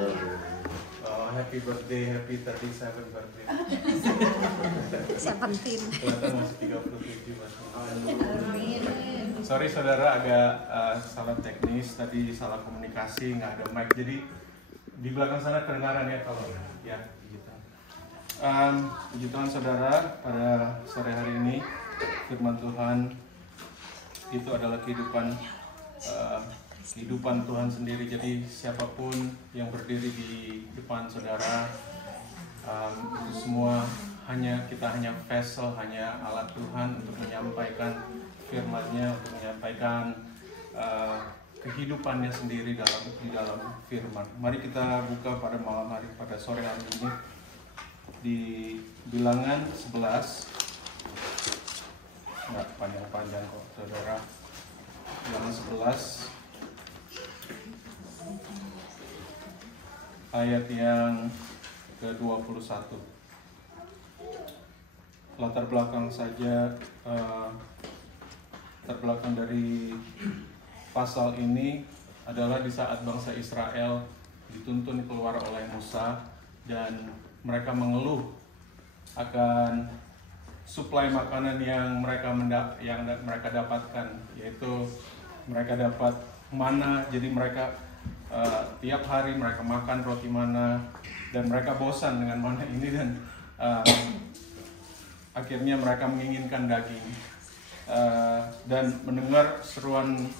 Oh, happy birthday, happy 37 birthday. 17. Kelihatan masih 37 masih. Sorry saudara, agak salah teknis tadi, salah komunikasi, nggak ada mic. Jadi di belakang sana kedengaran ya kalau ya gitu. Puji Tuhan saudara, pada sore hari ini firman Tuhan itu adalah kehidupan Tuhan sendiri. Jadi siapapun yang berdiri di depan saudara, itu semua kita hanya vessel, hanya alat Tuhan untuk menyampaikan firman-Nya, untuk menyampaikan kehidupannya sendiri di dalam firman. Mari kita buka pada malam hari, pada sore hari ini di Bilangan 11. Nggak panjang-panjang kok saudara. Bilangan 11 ayat yang ke-21. Latar belakang saja, latar belakang dari pasal ini adalah di saat bangsa Israel dituntun keluar oleh Musa dan mereka mengeluh akan suplai makanan yang mereka dapatkan, yaitu mereka dapat mana. Jadi mereka tiap hari mereka makan roti mana dan mereka bosan dengan mana ini dan akhirnya mereka menginginkan daging. Dan mendengar seruan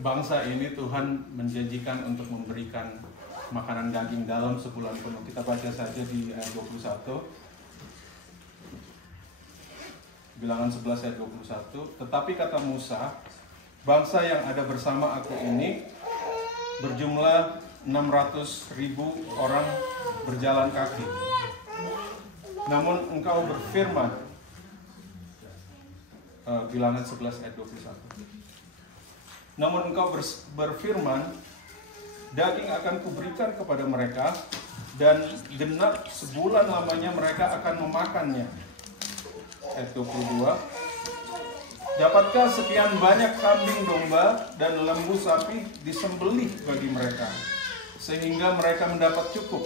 bangsa ini, Tuhan menjanjikan untuk memberikan makanan daging dalam sebulan penuh. Kita baca saja di ayat 21. Bilangan 11 ayat 21. Tetapi kata Musa, bangsa yang ada bersama aku ini berjumlah 600.000 orang berjalan kaki. Namun engkau berfirman, Bilangan 11 ayat 21. Namun engkau berfirman, daging akan kuberikan kepada mereka dan genap sebulan lamanya mereka akan memakannya. Ayat 22. Dapatkah sekian banyak kambing domba dan lembu sapi disembelih bagi mereka sehingga mereka mendapat cukup?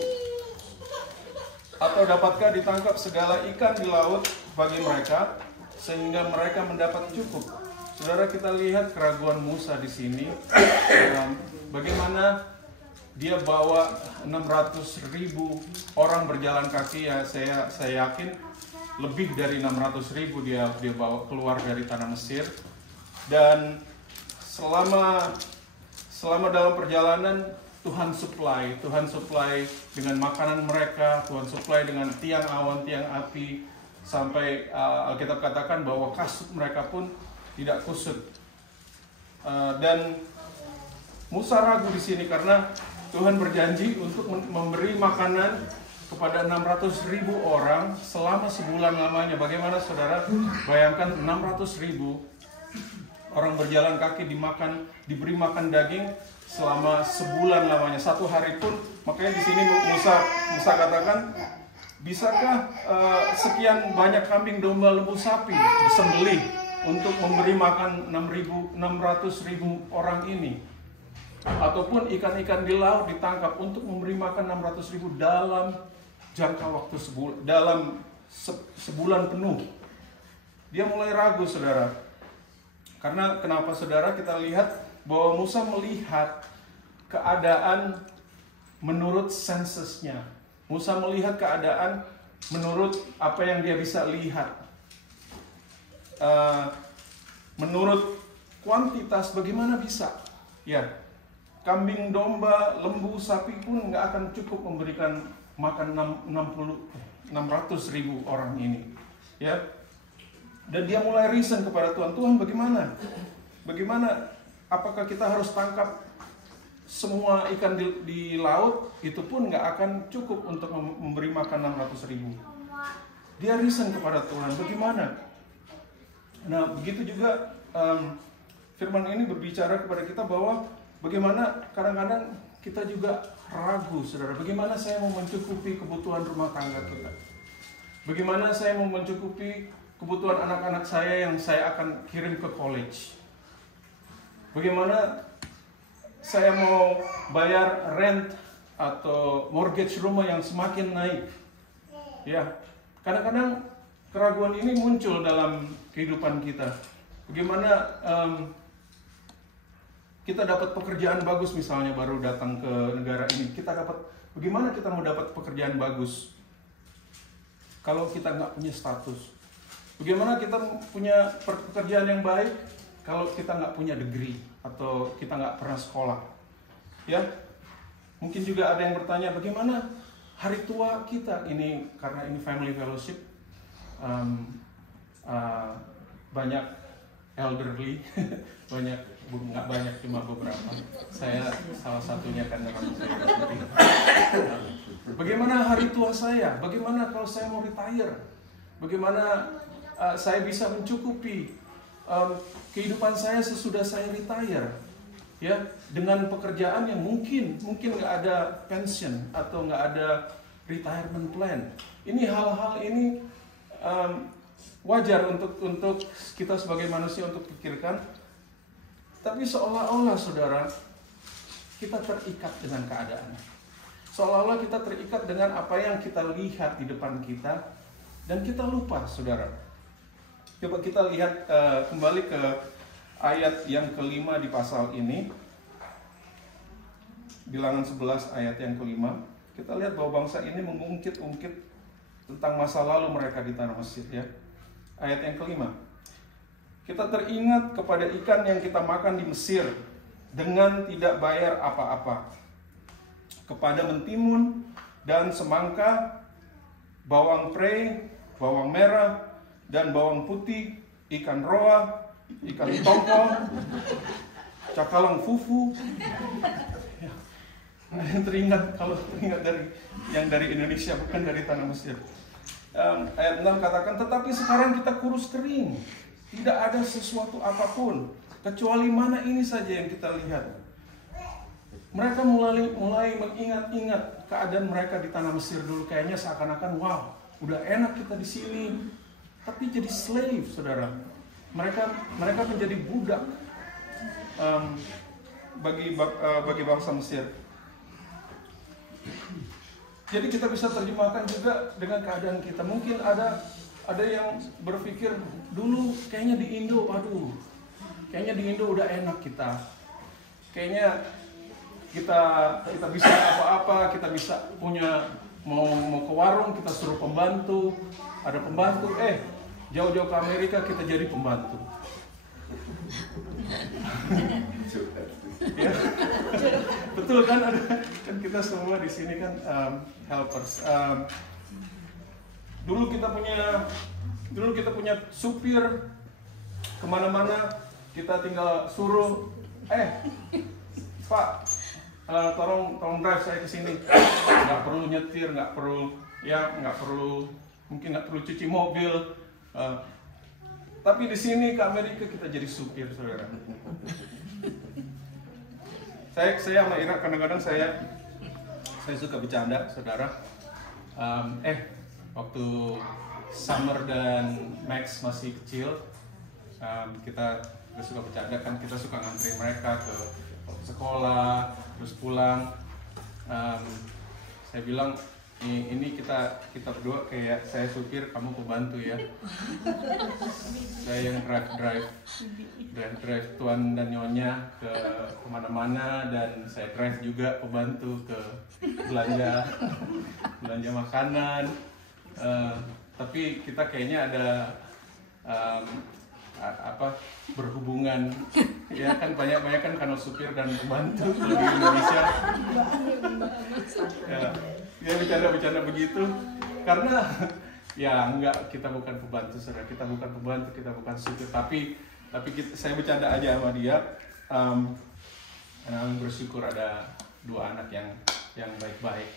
Atau dapatkah ditangkap segala ikan di laut bagi mereka sehingga mereka mendapat cukup? Saudara, kita lihat keraguan Musa di sini. Bagaimana dia bawa 600.000 orang berjalan kaki, ya saya yakin lebih dari 600.000 dia bawa keluar dari tanah Mesir. Dan selama dalam perjalanan Tuhan supply dengan makanan mereka, Tuhan supply dengan tiang awan, tiang api, sampai Alkitab katakan bahwa kasut mereka pun tidak kusut. Dan Musa ragu di sini karena Tuhan berjanji untuk memberi makanan kepada 600.000 orang selama sebulan lamanya. Bagaimana saudara? Bayangkan 600.000 orang berjalan kaki diberi makan daging selama sebulan lamanya, satu hari pun. Makanya di sini Musa katakan, bisakah sekian banyak kambing domba lembu sapi disembelih untuk memberi makan 600.000 orang ini? Ataupun ikan-ikan di laut ditangkap untuk memberi makan 600.000 dalam jangka waktu sebulan penuh. Dia mulai ragu saudara. Karena kenapa saudara? Kita lihat bahwa Musa melihat keadaan menurut sensusnya. Musa melihat keadaan menurut apa yang dia bisa lihat. Menurut kuantitas bagaimana bisa? Ya, kambing domba, lembu, sapi pun nggak akan cukup memberikan makan 600.000 orang ini. Ya, dan dia mulai reason kepada Tuhan. Tuhan, bagaimana? Apakah kita harus tangkap semua ikan di laut? Itu pun nggak akan cukup untuk memberi makan 600.000. Dia reason kepada Tuhan. Bagaimana? Nah, begitu juga firman ini berbicara kepada kita bahwa bagaimana kadang-kadang kita juga ragu, saudara. Bagaimana saya mau mencukupi kebutuhan rumah tangga kita? Bagaimana saya mau mencukupi kebutuhan anak-anak saya yang saya akan kirim ke college? Bagaimana saya mau bayar rent atau mortgage rumah yang semakin naik. Ya, kadang-kadang keraguan ini muncul dalam kehidupan kita. Bagaimana kita dapat pekerjaan bagus, misalnya baru datang ke negara ini, bagaimana kita mau dapat pekerjaan bagus kalau kita nggak punya status? Bagaimana kita punya pekerjaan yang baik kalau kita nggak punya degree atau kita nggak pernah sekolah? Ya, mungkin juga ada yang bertanya, bagaimana hari tua kita ini, karena ini family fellowship, banyak elderly, nggak banyak, cuma beberapa. Saya salah satunya karena rambut saya putih. Bagaimana hari tua saya? Bagaimana kalau saya mau retire? Bagaimana saya bisa mencukupi kehidupan saya sesudah saya retire? Ya, dengan pekerjaan yang mungkin nggak ada pension atau nggak ada retirement plan. Ini hal-hal ini wajar untuk kita sebagai manusia untuk pikirkan. Tapi seolah-olah saudara, kita terikat dengan keadaan. Seolah-olah kita terikat dengan apa yang kita lihat di depan kita, dan kita lupa saudara. Coba kita lihat kembali ke ayat yang kelima di pasal ini, Bilangan 11 ayat yang kelima. Kita lihat bahwa bangsa ini mengungkit-ungkit tentang masa lalu mereka di tanah Mesir, ya. Ayat yang kelima, kita teringat kepada ikan yang kita makan di Mesir dengan tidak bayar apa-apa, kepada mentimun dan semangka, bawang prei, bawang merah dan bawang putih, ikan roa, ikan tongkol, cakalang fufu. Teringat, kalau teringat dari Indonesia, bukan dari tanah Mesir. Ayat 6 katakan, tetapi sekarang kita kurus kering, tidak ada sesuatu apapun kecuali mana ini saja yang kita lihat. Mereka mulai mengingat-ingat keadaan mereka di tanah Mesir dulu. Kayaknya seakan-akan, wow, udah enak kita di sini. Tapi jadi slave, saudara. Mereka menjadi budak bagi bangsa Mesir. Jadi kita bisa terjemahkan juga dengan keadaan kita. Mungkin ada yang berpikir dulu kayaknya di Indo, kayaknya di Indo udah enak kita. Kayaknya kita bisa apa-apa, kita bisa punya mau ke warung kita suruh pembantu, ada pembantu. Jauh-jauh ke Amerika kita jadi pembantu. Ya, betul kan, kan kita semua di sini kan helpers. Dulu kita punya supir kemana-mana, kita tinggal suruh, Pak, tolong drive saya ke sini. Nggak perlu nyetir, nggak perlu cuci mobil. Tapi di sini ke Amerika kita jadi supir, saudara. Saya sama Ira kadang-kadang saya suka bercanda, saudara. Waktu Summer dan Max masih kecil, kita suka bercanda kan, kita suka nganterin mereka ke sekolah, terus pulang. Saya bilang, ini kita berdua kayak saya supir, kamu pembantu ya. Saya yang drive tuan dan nyonya ke kemana-mana, dan saya drive juga pembantu ke belanja makanan. Tapi kita kayaknya ada berhubungan, ya kan, banyak kan kalau supir dan pembantu di Indonesia. Ya bercanda begitu, karena ya enggak, kita bukan pembantu, saudara. Kita bukan pembantu, kita bukan supir, tapi saya bercanda aja sama dia. Bersyukur ada dua anak yang baik-baik.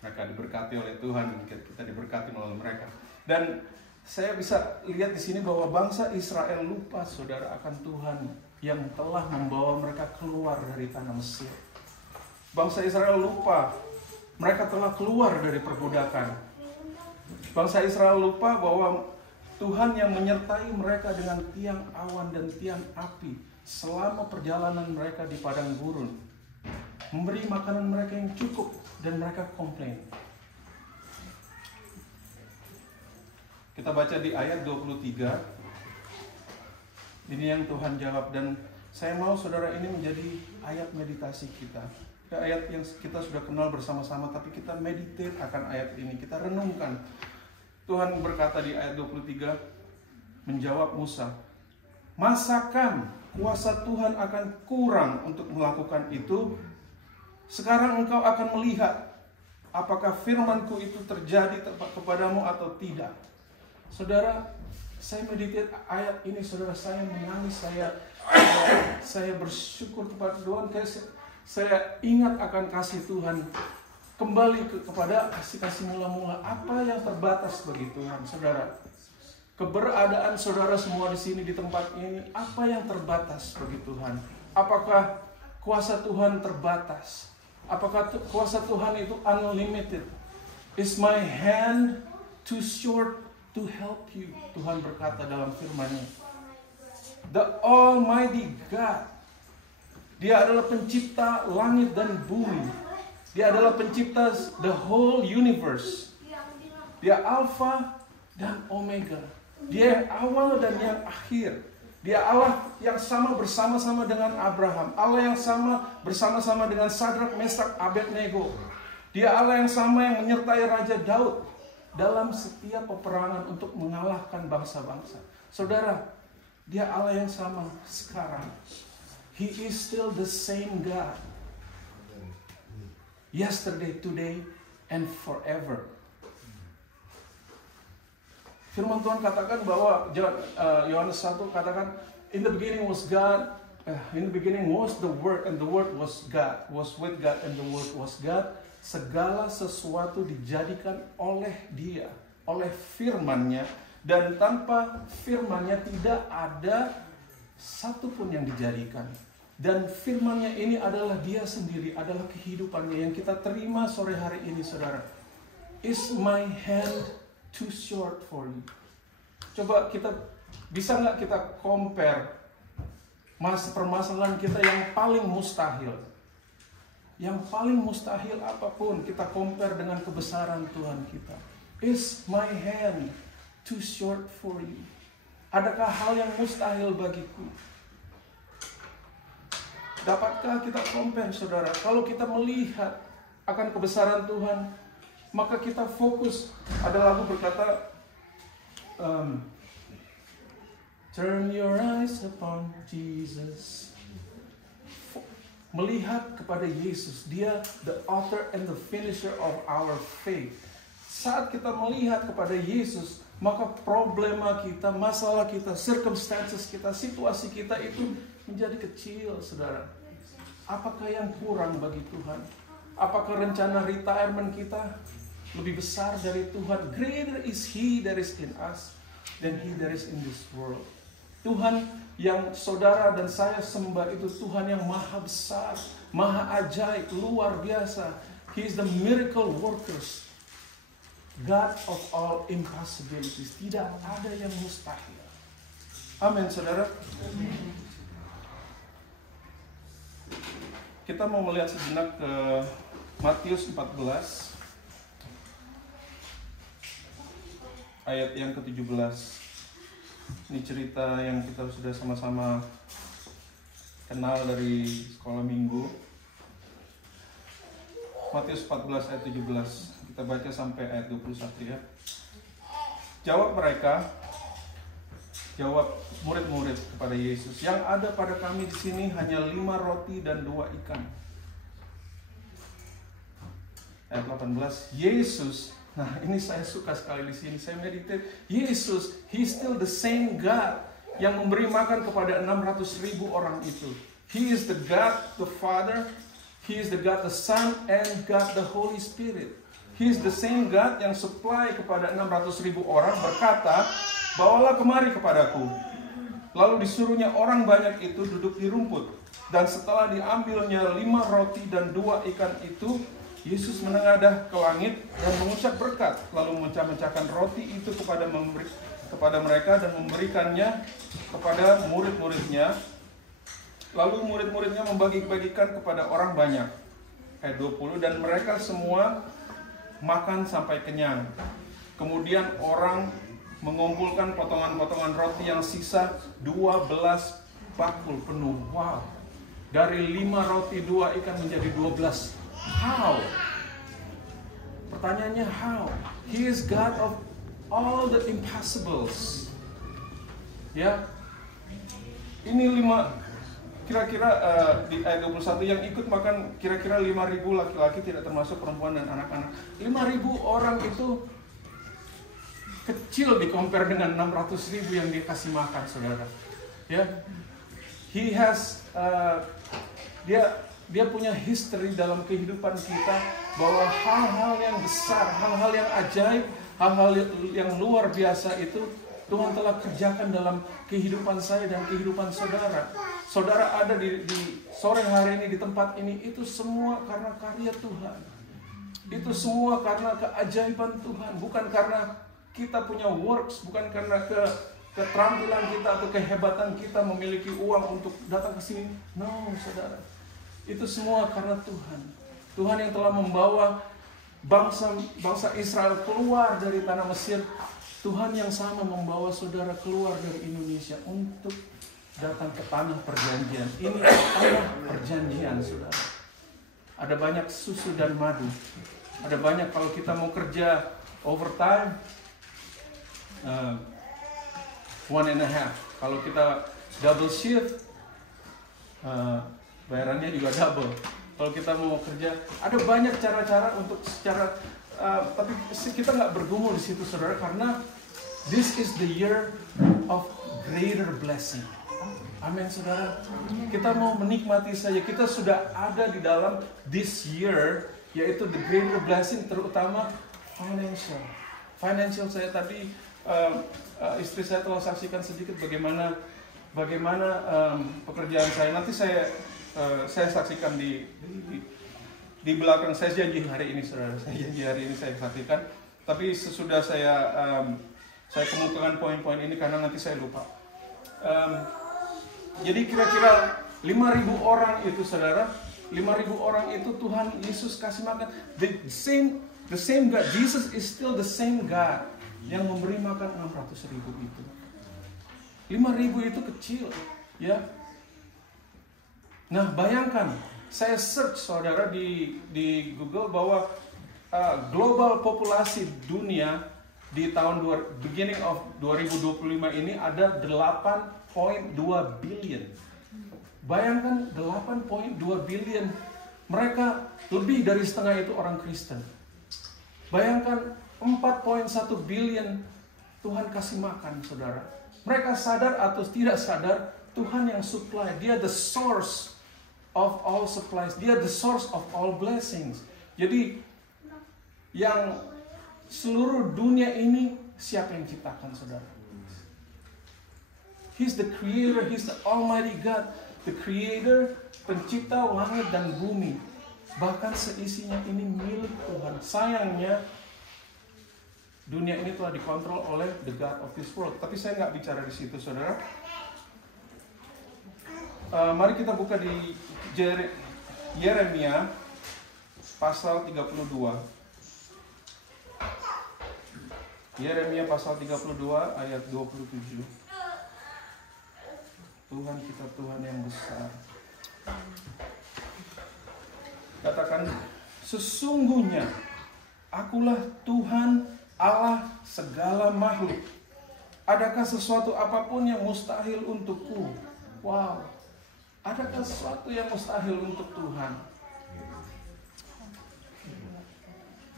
Mereka diberkati oleh Tuhan, kita diberkati oleh mereka. Dan saya bisa lihat di sini bahwa bangsa Israel lupa, saudara, akan Tuhan yang telah membawa mereka keluar dari tanah Mesir. Bangsa Israel lupa, mereka telah keluar dari perbudakan. Bangsa Israel lupa bahwa Tuhan yang menyertai mereka dengan tiang awan dan tiang api selama perjalanan mereka di padang gurun. memberi makanan mereka yang cukup, dan mereka komplain. Kita baca di ayat 23. Ini yang Tuhan jawab, dan saya mau saudara ini menjadi ayat meditasi kita. Ayat yang kita sudah kenal bersama-sama, tapi kita meditate akan ayat ini, kita renungkan. Tuhan berkata di ayat 23, menjawab Musa, masakan kuasa Tuhan akan kurang untuk melakukan itu? Sekarang engkau akan melihat apakah firmanku itu terjadi kepadamu atau tidak. Saudara, saya meditate ayat ini, saudara, saya menangis, saya bersyukur kepada Tuhan, saya ingat akan kasih Tuhan, kembali kepada kasih mula-mula. Apa yang terbatas bagi Tuhan, saudara? Keberadaan saudara semua di sini, di tempat ini, apa yang terbatas bagi Tuhan? Apakah kuasa Tuhan terbatas? Apakah kuasa Tuhan itu unlimited? Is my hand too short to help you? Tuhan berkata dalam firman-Nya. The Almighty God, Dia adalah pencipta langit dan bumi. Dia adalah pencipta the whole universe. Dia Alpha dan Omega. Dia yang awal dan yang akhir. Dia Allah yang sama bersama-sama dengan Abraham. Allah yang sama bersama-sama dengan Sadrak, Mesak, Abednego. Dia Allah yang sama yang menyertai Raja Daud dalam setiap peperangan untuk mengalahkan bangsa-bangsa. Saudara, Dia Allah yang sama sekarang. He is still the same God. Yesterday, today, and forever. Firman Tuhan katakan bahwa Yohanes 1 katakan, in the beginning was God, in the beginning was the Word, and the Word was God, was with God, and the Word was God. Segala sesuatu dijadikan oleh Dia, oleh firman-Nya, dan tanpa firman-Nya tidak ada satupun yang dijadikan. Dan firman-Nya ini adalah Dia sendiri, adalah kehidupannya yang kita terima sore hari ini, saudara. Is my hand too short for you? Coba bisa nggak kita compare permasalahan kita yang paling mustahil? Yang paling mustahil apapun kita compare dengan kebesaran Tuhan kita. Is my hand too short for you? Adakah hal yang mustahil bagiku? Dapatkah kita compare, saudara? Kalau kita melihat akan kebesaran Tuhan, maka kita fokus. Ada lagu berkata, turn your eyes upon Jesus. Melihat kepada Yesus, Dia the author and the finisher of our faith. Saat kita melihat kepada Yesus, maka problema kita, masalah kita, circumstances kita, situasi kita itu menjadi kecil, saudara. Apakah yang kurang bagi Tuhan? Apakah rencana retirement kita lebih besar dari Tuhan? Greater is He that is in us than he that is in this world. Tuhan yang saudara dan saya sembah itu Tuhan yang maha besar, maha ajaib, luar biasa. He is the miracle workers, God of all impossibilities. Tidak ada yang mustahil. Amin, saudara. Kita mau melihat sejenak ke Matius 14 ayat yang ke-17. Ini cerita yang kita sudah sama-sama kenal dari sekolah minggu. Matius 14 ayat 17. Kita baca sampai ayat 21 ya. Jawab murid-murid kepada Yesus, yang ada pada kami di sini hanya 5 roti dan 2 ikan. Ayat 18, Yesus, nah ini saya suka sekali di sini, saya meditate. Yesus, He still the same God yang memberi makan kepada 600.000 orang itu. He is the God the Father, He is the God the Son, and God the Holy Spirit. He is the same God yang supply kepada 600.000 orang, berkata, bawalah kemari kepadaku. Lalu disuruhnya orang banyak itu duduk di rumput. Dan setelah diambilnya 5 roti dan 2 ikan itu, Yesus menengadah ke langit dan mengucap berkat. Lalu memecah-mecahkan roti itu kepada mereka dan memberikannya kepada murid-muridnya. Lalu murid-muridnya membagi-bagikan kepada orang banyak. ayat 20, dan mereka semua makan sampai kenyang. Kemudian orang mengumpulkan potongan-potongan roti yang sisa 12 bakul penuh. Wow. Dari 5 roti 2 ikan menjadi 12. How? Pertanyaannya how? He is God of all the impossibles. Ya. Ini 5 kira-kira di ayat 21 yang ikut makan kira-kira 5.000 laki-laki, tidak termasuk perempuan dan anak-anak. 5.000 orang itu kecil di compare dengan 600.000 yang dia kasih makan, saudara. Ya, he has dia punya history dalam kehidupan kita bahwa hal-hal yang besar, hal-hal yang ajaib, hal-hal yang luar biasa itu Tuhan telah kerjakan dalam kehidupan saya dan kehidupan saudara. Saudara ada di sore hari ini di tempat ini, itu semua karena karya Tuhan. Itu semua karena keajaiban Tuhan, bukan karena kita punya works, bukan karena keterampilan kita atau kehebatan kita memiliki uang untuk datang ke sini. No, saudara. Itu semua karena Tuhan. Tuhan yang telah membawa bangsa Israel keluar dari tanah Mesir. Tuhan yang sama membawa saudara keluar dari Indonesia untuk datang ke tanah perjanjian. Ini tanah perjanjian, saudara. Ada banyak susu dan madu. Ada banyak kalau kita mau kerja overtime, 1.5. Kalau kita double shift, bayarannya juga double. Kalau kita mau kerja, ada banyak cara-cara untuk secara, tapi kita nggak bergumul di situ, saudara, karena this is the year of greater blessing. Amin, saudara. Kita mau menikmati saja. Kita sudah ada di dalam this year, yaitu the greater blessing, terutama financial. Financial, saya tadi istri saya telah saksikan sedikit bagaimana pekerjaan saya. Nanti saya saksikan di belakang. Saya janji hari ini, saudara. Saya janji hari ini saya saksikan. Tapi sesudah saya kemukakan poin-poin ini karena nanti saya lupa. Jadi kira-kira 5.000 orang itu, saudara, 5.000 orang itu Tuhan Yesus kasih makan. The same God, Jesus is still the same God yang memberi makan 600.000 itu. 5.000 itu kecil, ya. Nah, bayangkan, saya search, saudara, di Google bahwa global populasi dunia di tahun beginning of 2025 ini ada 8.2 billion. Bayangkan 8.2 billion. Mereka lebih dari setengah itu orang Kristen. Bayangkan 4.1 billion Tuhan kasih makan, saudara. Mereka sadar atau tidak sadar, Tuhan yang supply. Dia the source of all supplies. Dia the source of all blessings. Jadi yang seluruh dunia ini siapa yang ciptakan, saudara? He's the creator, he's the almighty God. The creator, pencipta langit dan bumi. Bahkan seisinya ini milik Tuhan. Sayangnya dunia ini telah dikontrol oleh the God of this world. Tapi saya nggak bicara di situ, saudara. Mari kita buka di Yeremia pasal 32. Yeremia pasal 32 ayat 27. Tuhan kita Tuhan yang besar. Katakan, sesungguhnya akulah Tuhan Allah segala makhluk. Adakah sesuatu apapun yang mustahil untukku? Wow. Adakah sesuatu yang mustahil untuk Tuhan?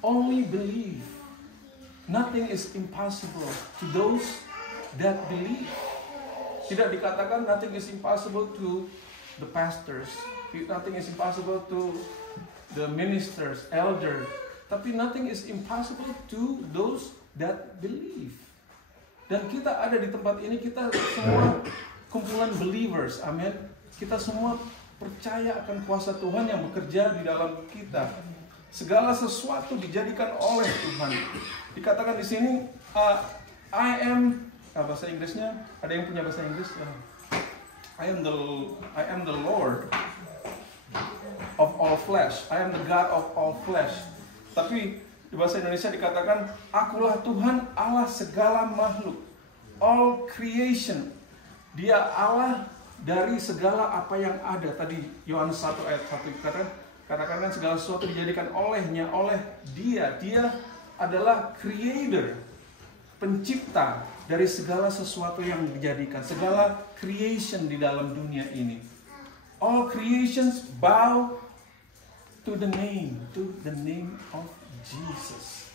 Only believe. Nothing is impossible to those that believe. Tidak dikatakan nothing is impossible to the pastors. Nothing is impossible to the ministers, elders. Tapi nothing is impossible to those that believe. Dan kita ada di tempat ini, kita semua kumpulan believers, amin. Kita semua percaya akan kuasa Tuhan yang bekerja di dalam kita. Segala sesuatu dijadikan oleh Tuhan. Dikatakan di sini, I am, bahasa Inggrisnya, ada yang punya bahasa Inggris? I am the Lord. of all flesh. I am the God of all flesh. Tapi di bahasa Indonesia dikatakan, akulah Tuhan Allah segala makhluk. All creation. Dia Allah dari segala apa yang ada. Tadi Yohanes 1 ayat 1 katakan segala sesuatu dijadikan olehnya, oleh dia. Dia adalah creator, pencipta dari segala sesuatu yang dijadikan, segala creation di dalam dunia ini. All creations bow to the name of Jesus.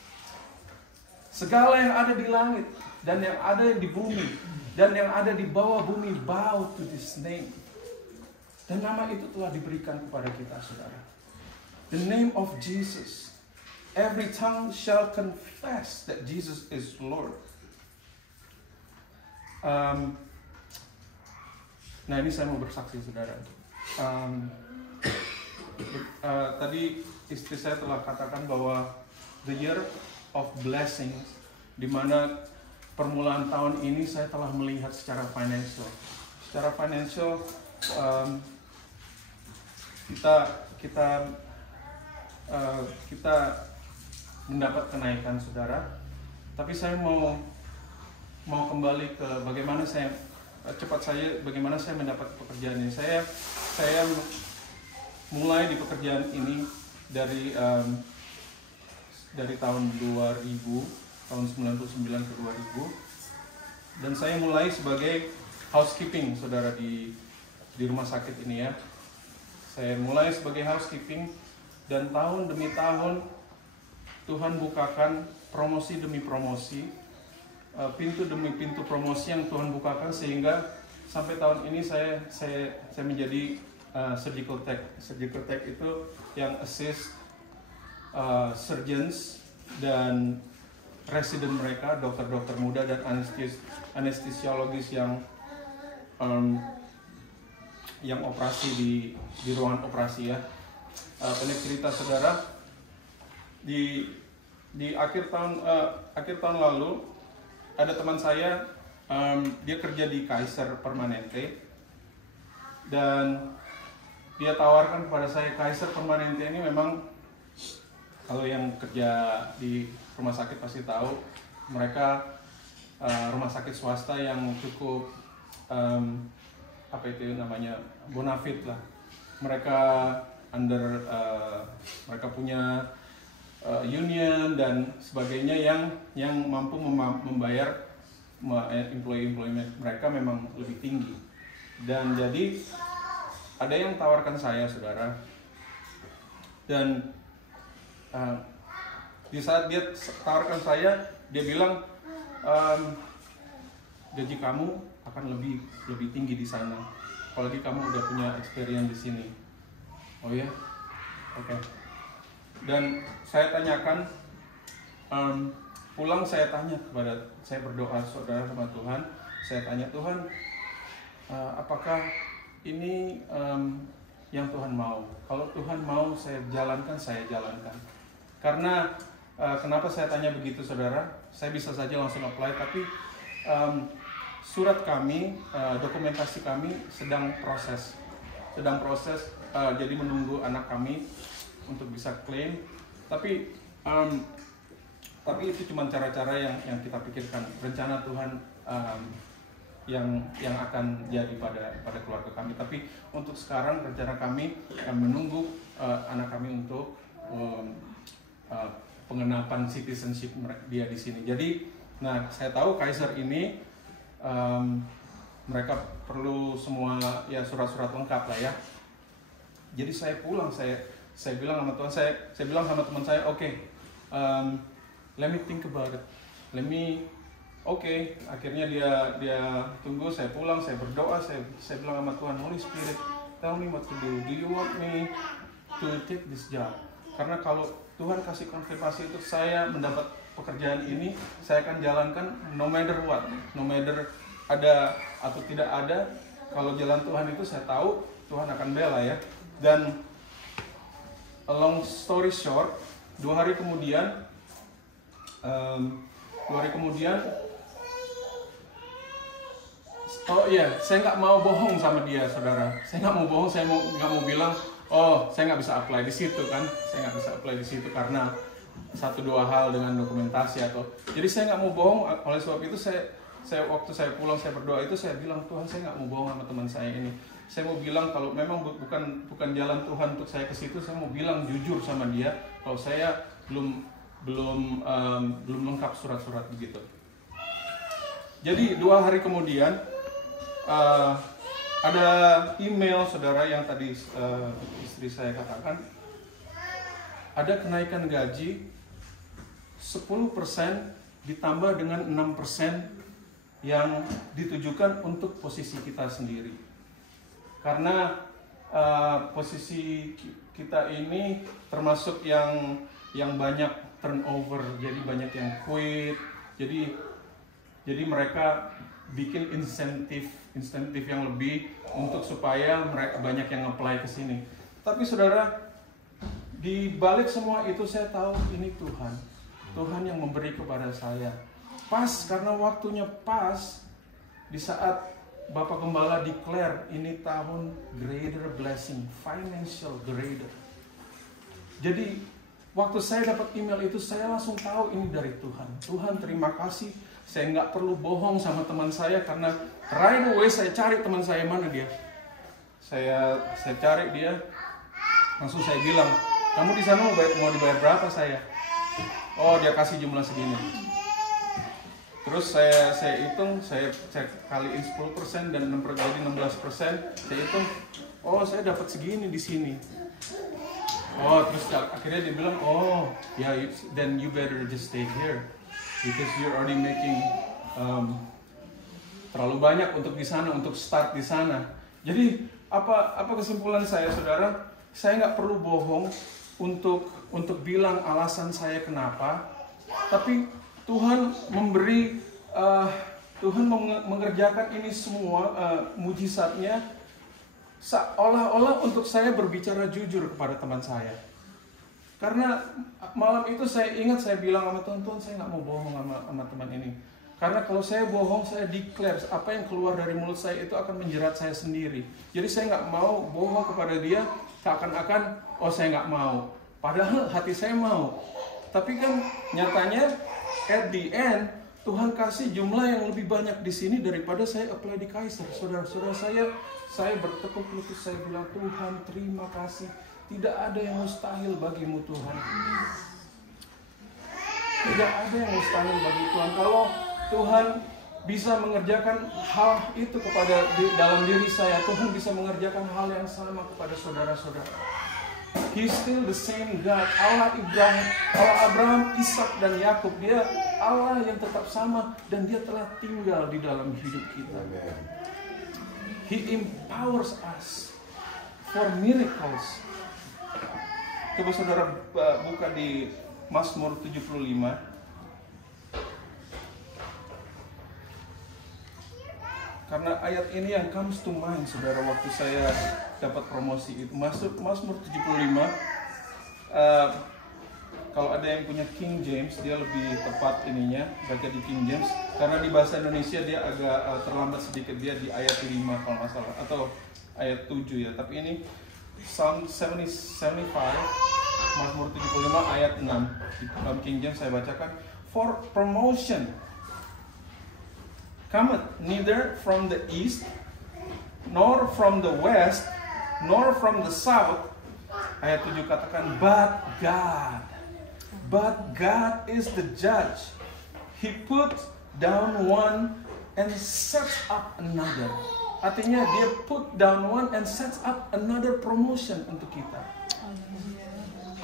Segala yang ada di langit dan yang ada di bumi dan yang ada di bawah bumi bow to this name. Dan nama itu telah diberikan kepada kita, saudara. The name of Jesus. Every tongue shall confess that Jesus is Lord. Nah, ini saya mau bersaksi, saudara. Tadi istri saya telah katakan bahwa the year of blessings, di mana permulaan tahun ini saya telah melihat secara financial. Secara financial, kita mendapat kenaikan, saudara. Tapi saya mau kembali ke bagaimana saya mendapat pekerjaan ini. Saya mulai di pekerjaan ini dari tahun 2000, tahun 99 ke 2000, dan saya mulai sebagai housekeeping, saudara, di rumah sakit ini ya. Saya mulai sebagai housekeeping, dan tahun demi tahun Tuhan bukakan promosi demi promosi, pintu demi pintu promosi yang Tuhan bukakan, sehingga sampai tahun ini saya menjadi surgical tech. Surgical tech itu yang assist surgeons dan resident mereka, dokter-dokter muda dan anestesiologis yang operasi di ruangan operasi ya. Pendek cerita, saudara, di akhir tahun lalu ada teman saya, dia kerja di Kaiser Permanente, dan dia tawarkan kepada saya. Kaiser Permanente ini memang, kalau yang kerja di rumah sakit pasti tahu, mereka rumah sakit swasta yang cukup bonafit lah. Mereka mereka punya union dan sebagainya yang mampu membayar employee mereka memang lebih tinggi. Dan jadi ada yang tawarkan saya, saudara, dan di saat dia tawarkan saya, dia bilang, gaji kamu akan lebih tinggi di sana, apalagi kamu udah punya experience di sini. Oh ya, oke. Dan saya tanyakan, pulang saya berdoa, saudara, sama Tuhan. Saya tanya, Tuhan, apakah ini yang Tuhan mau? Kalau Tuhan mau saya jalankan, saya jalankan. Karena kenapa saya tanya begitu, saudara? Saya bisa saja langsung apply, tapi surat kami, dokumentasi kami sedang proses. Jadi menunggu anak kami untuk bisa klaim. Tapi itu cuma cara-cara yang kita pikirkan, rencana Tuhan yang akan jadi pada keluarga kami. Tapi untuk sekarang rencana kami menunggu anak kami untuk pengenapan citizenship dia di sini. Jadi, nah, saya tahu Kaiser ini mereka perlu semua ya surat-surat lengkap lah ya. Jadi saya pulang, saya bilang sama Tuhan, saya bilang sama teman saya, oke, let me think about it, akhirnya dia tunggu, saya pulang, saya berdoa, saya bilang sama Tuhan, Holy Spirit, tell me what to do you want me to take this job? Karena kalau Tuhan kasih konfirmasi untuk saya mendapat pekerjaan ini, saya akan jalankan no matter what, no matter ada atau tidak ada. Kalau jalan Tuhan itu saya tahu Tuhan akan bela ya. Dan long story short, 2 hari kemudian oh iya, saya nggak mau bohong sama dia, saudara. Saya nggak mau bohong, saya nggak mau bilang, oh saya nggak bisa apply di situ kan, saya nggak bisa apply di situ karena 1-2 hal dengan dokumentasi atau, jadi saya nggak mau bohong. Oleh sebab itu saya waktu saya pulang saya berdoa itu saya bilang, Tuhan saya nggak mau bohong sama teman saya ini. Saya mau bilang kalau memang bukan jalan Tuhan untuk saya ke situ, saya mau bilang jujur sama dia kalau saya belum lengkap surat-surat begitu. Jadi 2 hari kemudian ada email saudara yang tadi istri saya katakan, ada kenaikan gaji 10% ditambah dengan 6% yang ditujukan untuk posisi kita sendiri. Karena posisi kita ini termasuk yang banyak turnover, jadi banyak yang quit, jadi mereka bikin insentif yang lebih untuk supaya mereka banyak yang apply ke sini. Tapi saudara, di balik semua itu saya tahu ini Tuhan yang memberi kepada saya. Pas, karena waktunya pas, di saat Bapak Gembala declare ini tahun greater blessing, financial greater. Jadi waktu saya dapat email itu, saya langsung tahu ini dari Tuhan. Tuhan terima kasih, saya nggak perlu bohong sama teman saya karena right away saya cari teman saya, mana dia. Saya cari dia, langsung saya bilang, kamu di sana mau dibayar berapa saya? Oh dia kasih jumlah segini. Terus saya hitung, saya cek kaliin 10% dan jadi 16%. Saya hitung, oh saya dapat segini di sini. Oh terus akhirnya dia bilang, oh ya then you better just stay here because you're already making terlalu banyak untuk di sana, untuk start di sana. Jadi apa kesimpulan saya, saudara? Saya nggak perlu bohong untuk bilang alasan saya kenapa, tapi Tuhan memberi, Tuhan mengerjakan ini semua mujizatnya seolah-olah untuk saya berbicara jujur kepada teman saya. Karena malam itu saya ingat saya bilang sama Tuhan, saya nggak mau bohong sama teman ini. Karena kalau saya bohong, saya declare apa yang keluar dari mulut saya itu akan menjerat saya sendiri. Jadi saya nggak mau bohong kepada dia seakan-akan, oh saya nggak mau. Padahal hati saya mau. Tapi kan nyatanya at the end Tuhan kasih jumlah yang lebih banyak di sini daripada saya apply di Kaiser. Saudara-saudara saya bertekuk lutut, saya bilang, Tuhan terima kasih. Tidak ada yang mustahil bagimu Tuhan. Tidak ada yang mustahil bagi Tuhan. Kalau Tuhan bisa mengerjakan hal itu dalam diri saya, Tuhan bisa mengerjakan hal yang sama kepada saudara-saudara. He's still the same God. Allah Abraham, Ishak dan Yakub, dia Allah yang tetap sama dan dia telah tinggal di dalam hidup kita. He empowers us for miracles. Coba saudara buka di Mazmur 75. Karena ayat ini yang comes to mind, saudara, waktu saya dapat promosi itu. Mazmur 75, kalau ada yang punya King James, dia lebih tepat ininya, baca di King James. Karena di bahasa Indonesia dia agak terlambat sedikit, dia di ayat 5 kalau nggak salah, atau ayat 7 ya. Tapi ini Psalm 75, Mazmur 75 ayat 6. Di dalam King James saya bacakan, for promotion cometh neither from the east, nor from the west, nor from the south. Ayat 7 katakan, but God is the judge. He put down one and sets up another. Artinya dia put down one and sets up another promotion untuk kita.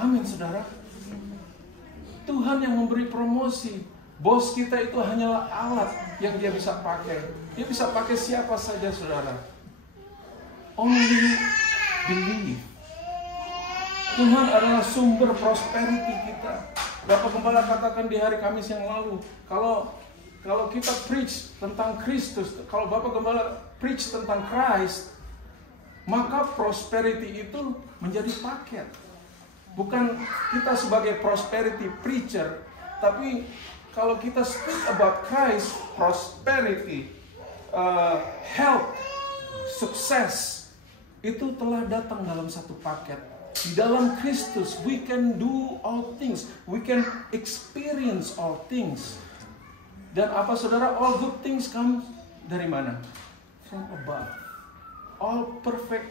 Amin, saudara. Tuhan yang memberi promosi. Bos kita itu hanyalah alat yang dia bisa pakai. Dia bisa pakai siapa saja, saudara. Only believe. Tuhan adalah sumber prosperity kita. Bapak Gembala katakan di hari Kamis yang lalu, kalau kita preach tentang Kristus, kalau Bapak Gembala preach tentang Christ, maka prosperity itu menjadi paket. Bukan kita sebagai prosperity preacher, tapi kalau kita speak about Christ, prosperity, health, sukses, itu telah datang dalam satu paket. Di dalam Kristus, we can do all things. We can experience all things. Dan apa saudara? All good things come dari mana? From above. All perfect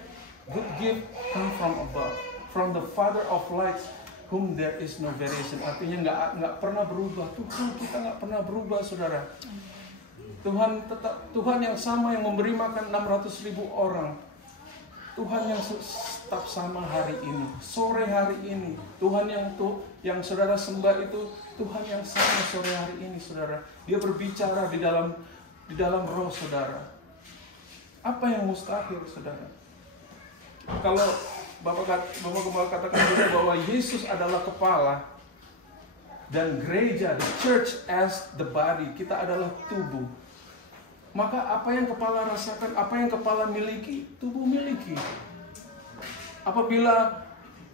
good gift come from above. From the Father of lights, whom there is no variation. Artinya nggak pernah berubah. Tuhan kita nggak pernah berubah, saudara. Tuhan yang sama yang memberi makan 600.000 orang. Tuhan yang tetap sama hari ini, sore hari ini. Tuhan yang saudara sembah itu Tuhan yang sama sore hari ini, saudara. Dia berbicara di dalam roh, saudara. Apa yang mustahil, saudara? Kalau Bapak Gembala katakan juga bahwa Yesus adalah kepala dan gereja, the church as the body, kita adalah tubuh. Maka apa yang kepala rasakan, apa yang kepala miliki, tubuh miliki. Apabila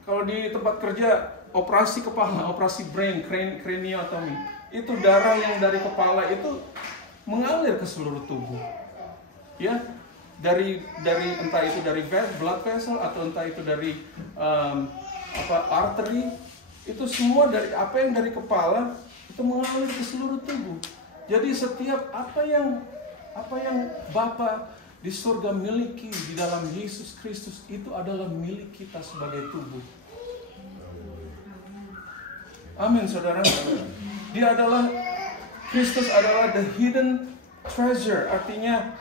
kalau di tempat kerja operasi kepala, operasi brain, craniotomy, itu darah yang dari kepala itu mengalir ke seluruh tubuh. Ya, dari entah itu dari blood vessel atau entah itu dari artery, itu semua dari apa yang dari kepala itu mengalir ke seluruh tubuh. Jadi setiap apa yang Bapa di surga miliki di dalam Yesus Kristus itu adalah milik kita sebagai tubuh. Amin, saudara. Kristus adalah the hidden treasure, artinya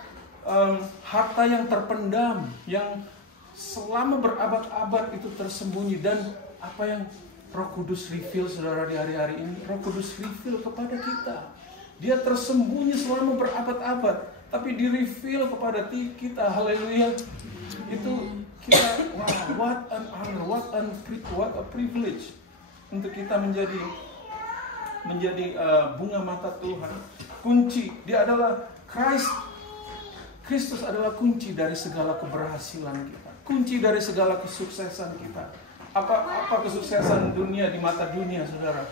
harta yang terpendam, yang selama berabad-abad itu tersembunyi. Dan apa yang Roh Kudus reveal, saudara, di hari-hari ini, Roh Kudus reveal kepada kita. Dia tersembunyi selama berabad-abad, tapi di-reveal kepada kita. Haleluya. Itu kita, what an honor, what a privilege untuk kita menjadi bunga mata Tuhan. Kunci, dia adalah Kristus adalah kunci dari segala keberhasilan kita. Kunci dari segala kesuksesan kita. Apa kesuksesan dunia di mata dunia, saudara?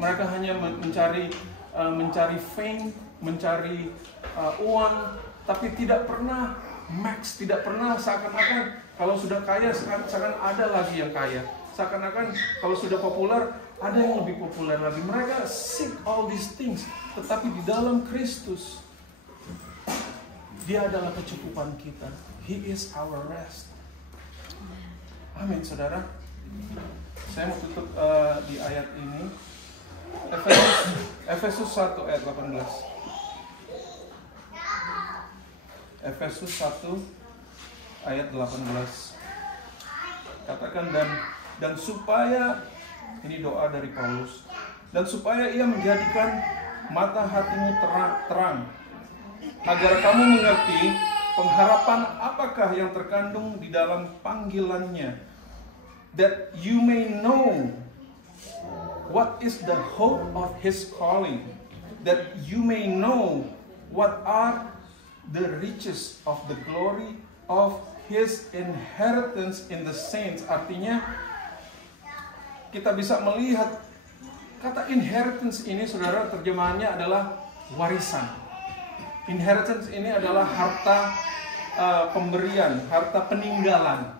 Mereka hanya mencari fame, mencari uang, tapi tidak pernah max, tidak pernah seakan-akan kalau sudah kaya, seakan ada lagi yang kaya. Seakan-akan kalau sudah populer, ada yang lebih populer lagi. Mereka seek all these things, tetapi di dalam Kristus, Dia adalah kecukupan kita. He is our rest. Amin, saudara. Saya mau tutup di ayat ini. Efesus 1 ayat 18. Efesus 1 ayat 18. Katakan dan supaya, ini doa dari Paulus, dan supaya ia menjadikan mata hatimu terang, agar kamu mengerti pengharapan apakah yang terkandung di dalam panggilannya, that you may know what is the hope of His calling, that you may know what are the riches of the glory of His inheritance in the saints. Artinya kita bisa melihat kata inheritance ini, saudara, terjemahannya adalah warisan. Inheritance ini adalah harta pemberian, harta peninggalan.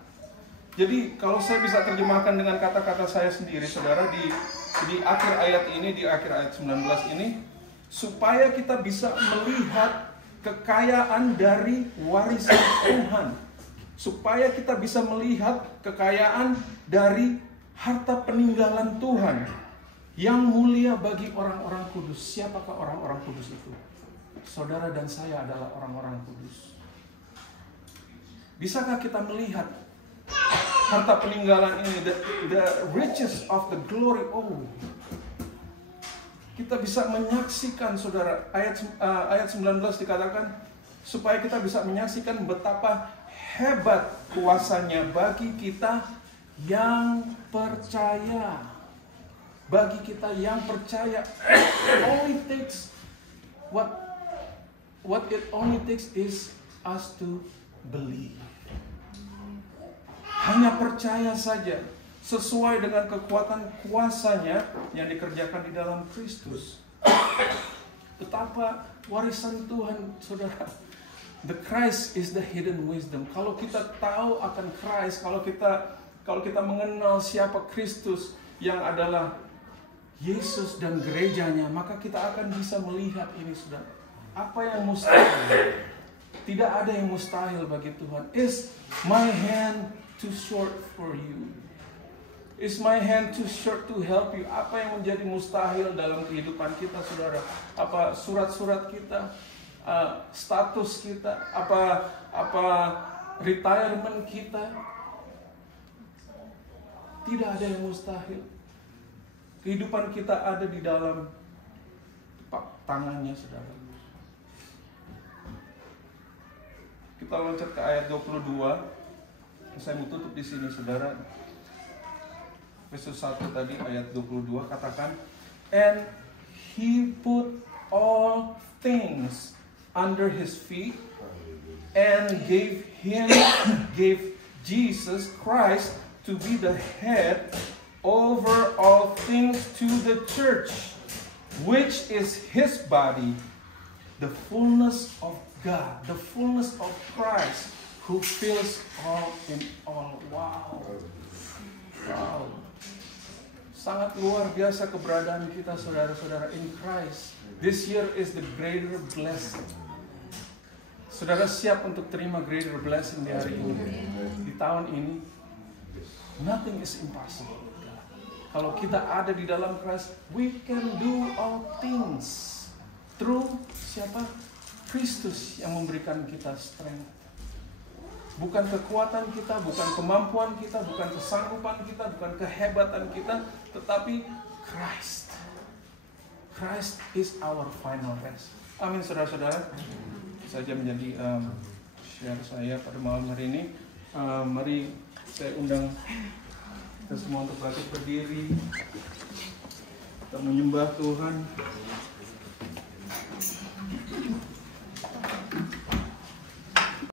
Jadi kalau saya bisa terjemahkan dengan kata-kata saya sendiri, saudara, di akhir ayat ini, di akhir ayat 19 ini, supaya kita bisa melihat kekayaan dari warisan Tuhan. Supaya kita bisa melihat kekayaan dari harta peninggalan Tuhan yang mulia bagi orang-orang kudus. Siapakah orang-orang kudus itu? Saudara dan saya adalah orang-orang kudus. Bisakah kita melihat harta peninggalan ini, the riches of the glory? Oh, kita bisa menyaksikan, saudara. Ayat 19 dikatakan supaya kita bisa menyaksikan betapa hebat kuasanya bagi kita yang percaya. Bagi kita yang percaya, only takes what it only takes is us to believe. Hanya percaya saja sesuai dengan kekuatan kuasanya yang dikerjakan di dalam Kristus. Betapa warisan Tuhan, saudara. The Christ is the hidden wisdom. Kalau kita tahu akan Christ, kalau kita mengenal siapa Kristus yang adalah Yesus dan gerejanya, maka kita akan bisa melihat ini, saudara. Apa yang mustahil? Tidak ada yang mustahil bagi Tuhan. Is my hand too short for you? Is my hand too short to help you? Apa yang menjadi mustahil dalam kehidupan kita, saudara? Apa surat-surat kita? Status kita, apa retirement kita, tidak ada yang mustahil. Kehidupan kita ada di dalam tangannya, saudara. Kita loncat ke ayat 22. Saya mau tutup di sini, saudara. Efesus 1 tadi ayat 22 katakan, and he put all things under his feet and gave Jesus Christ to be the head over all things to the church, which is his body, the fullness of God, the fullness of Christ, who fills all in all. Wow. Sangat luar biasa keberadaan kita, saudara-saudara, in Christ. This year is the greater blessing. Saudara siap untuk terima greater blessing di hari ini, di tahun ini? Nothing is impossible. Kalau kita ada di dalam Christ, we can do all things through siapa? Kristus yang memberikan kita strength. Bukan kekuatan kita, bukan kemampuan kita, bukan kesanggupan kita, bukan kehebatan kita, tetapi Christ. Christ is our final rest. Amin, saudara-saudara. Saja menjadi share saya pada malam hari ini. Mari saya undang kita semua untuk bangkit berdiri. Kita menyembah Tuhan.